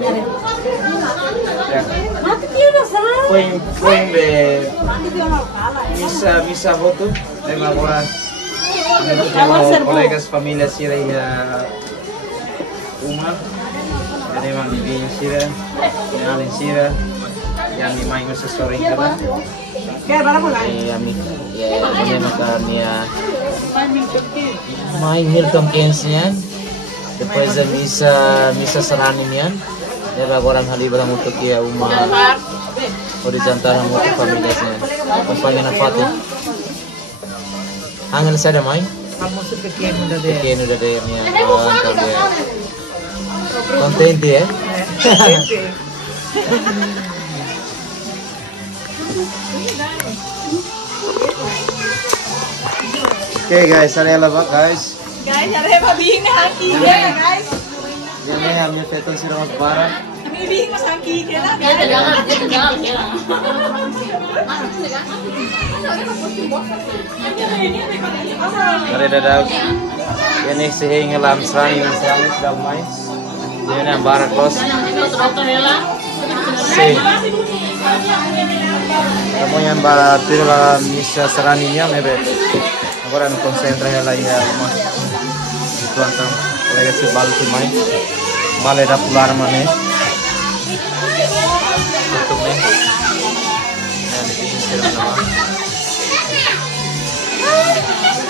Ya. Puing de misa foto de elaborar colegas familias sira ya Umar jadi memang di sira yang sira yang di main sore kita ami ya ini kami ya main Milton Keynes-nya depois da misa seranian era agora ali para muito que é uma horizontal muito famílias acompanha na foto angel sada mãe pequeno da minha contente é okay guys ada lava guys ada mabing haki ya guys. Ini ambil foto si Ramos Barat. Mabing mas haki kira. Dari dadak ini sehingga lam serani sudah main. Ini yang Barat Kos. Kamu yang Barat itu lah misa seraninya mebe. Agora me concentra lá em uma situação colega se balu se mai bale da pular mane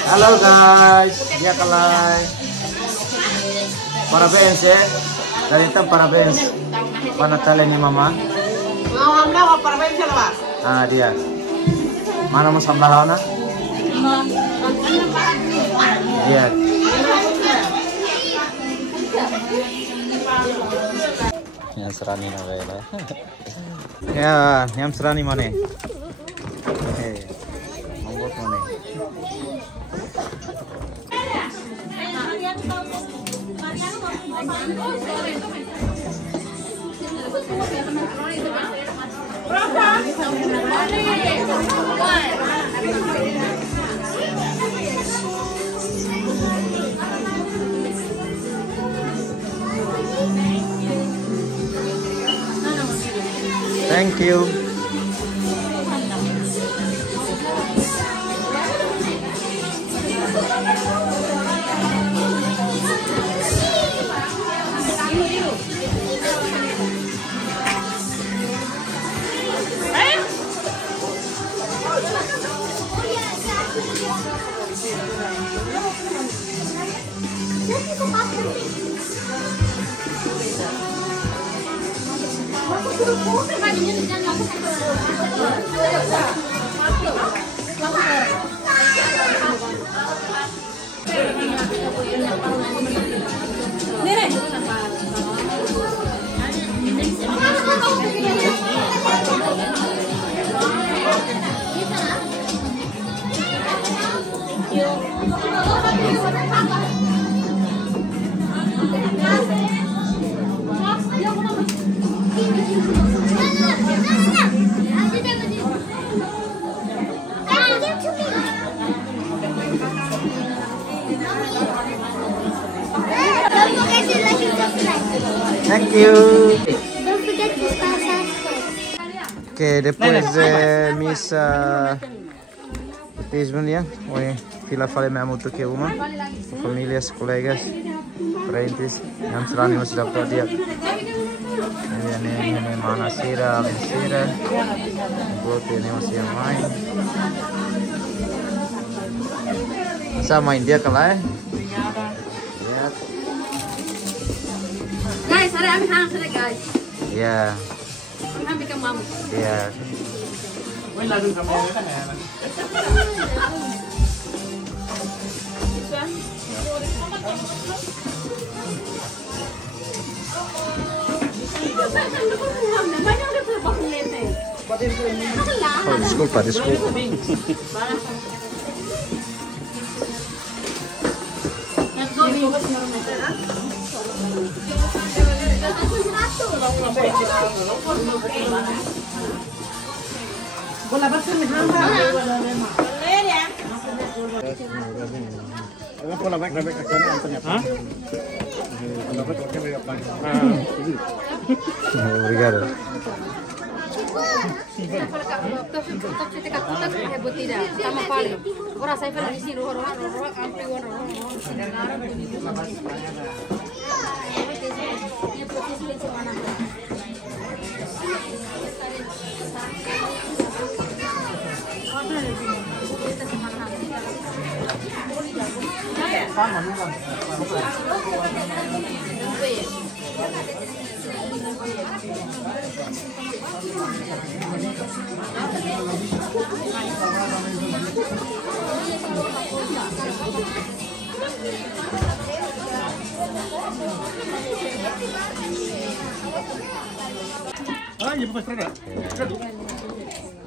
halo guys ya kalai parabéns ya dari tam parabéns panatale ni mama Mau parabéns lah. ah dia mana mau sambalana iya yang serani naga ya yang serani mana monggot mana Thank you. Thank you. Don't forget to subscribe. Okay, depois misa batismo ya, hoy fila fale me amuto que uma, familias, colegas, parentes, yang serani masih dapat dia. Ini mana sira, sira, buat ini masih yang main. Masa main dia kalah? Guys, ada kami hang sudah guys. Ya. Kami bikin mamu. Ya. Oh, desculpa. Bola basah ni hamba. Boleh ya. Kalau nak nak nak sana antanya. Hah? Kalau nak nak nak. Obrigado.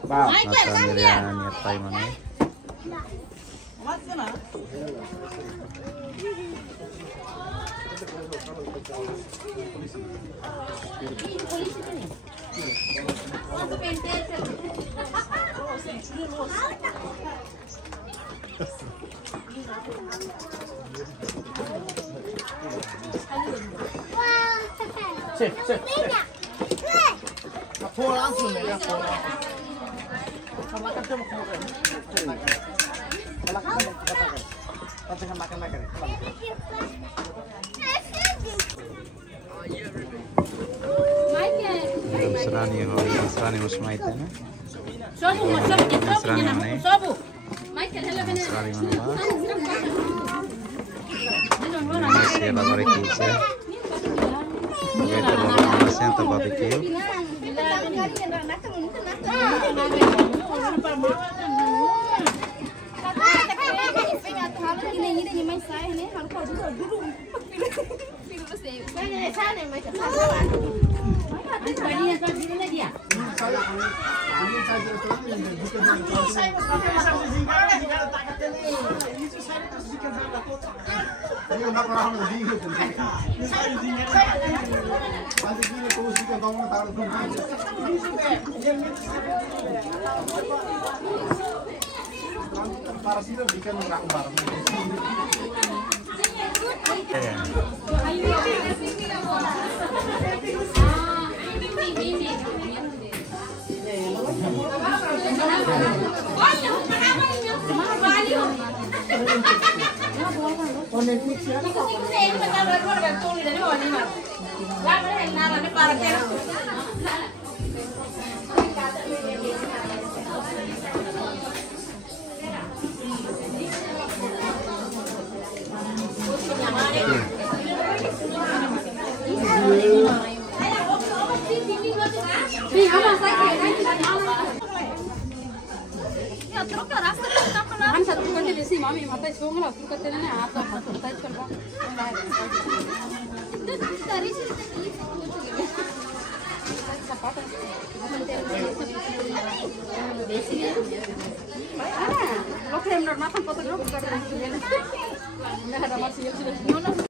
Wow, nasa niya tayo man eh. Serani mas maite ne. Serani mana? Serani mana? Masih ada barbecue sih. Kita bawa senta barbecue.